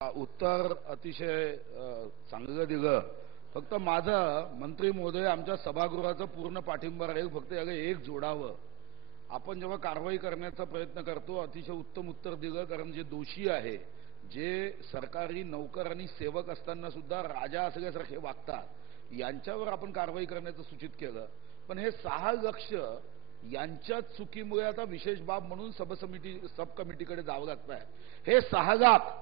उत्तर अतिशय चांगलं दिलं. फक्त माझं मंत्री महोदय आमच्या सभागृहाचा पूर्ण पाठिंबा राहील. फक्त याला एक जोडावं. आपण जेव्हा कारवाई करण्याचा प्रयत्न करतो अतिशय उत्तम उत्तर दिलं. कारण जे दोषी आहे, जे सरकारी नौकर आणि सेवक असताना सुद्धा राजा असल्यासारखे वागतात, यांच्यावर आपण कारवाई करण्याचं सूचित केलं. पण हे 6 लक्ष यांच्या चुकीमुळे आता विशेष बाब म्हणून सब कमिटीकडे जावं लागत आहे. हे 6 लाख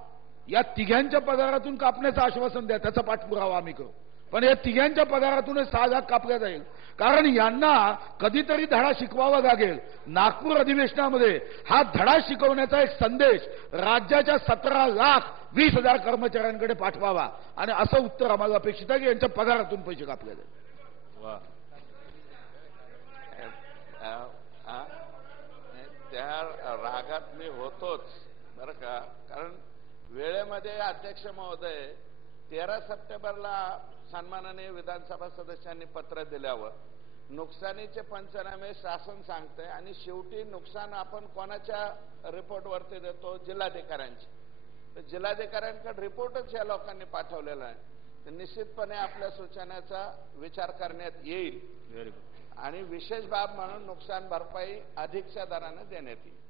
या तिघांच्या पगारातून कापण्याचं आश्वासन द्या, त्याचा पाठपुरावा आम्ही करू. पण या तिघांच्या पगारातूनच 6 लाख कापल्या जाईल. कारण यांना कधीतरी धडा शिकवावा लागेल. नागपूर अधिवेशनामध्ये हा धडा शिकवण्याचा एक संदेश राज्याच्या 17,20,000 कर्मचाऱ्यांकडे पाठवावा आणि असं उत्तर आम्हाला अपेक्षित आहे की यांच्या पगारातून पैसे कापले जाईल. त्या रागात मी होतोच बरं का. कारण वेळेमध्ये अध्यक्ष महोदय 13 सप्टेंबरला सन्माननीय विधानसभा सदस्यांनी पत्र दिल्यावर नुकसानीचे पंचनामे शासन सांगतंय आणि शेवटी नुकसान आपण कोणाच्या रिपोर्टवरती देतो? जिल्हाधिकाऱ्यांची. तर जिल्हाधिकाऱ्यांकडे रिपोर्टच या लोकांनी पाठवलेला आहे. तर निश्चितपणे आपल्या सूचनेचा विचार करण्यात येईल आणि विशेष बाब म्हणून नुकसान भरपाई अधिकच्या दराने देण्यात येईल.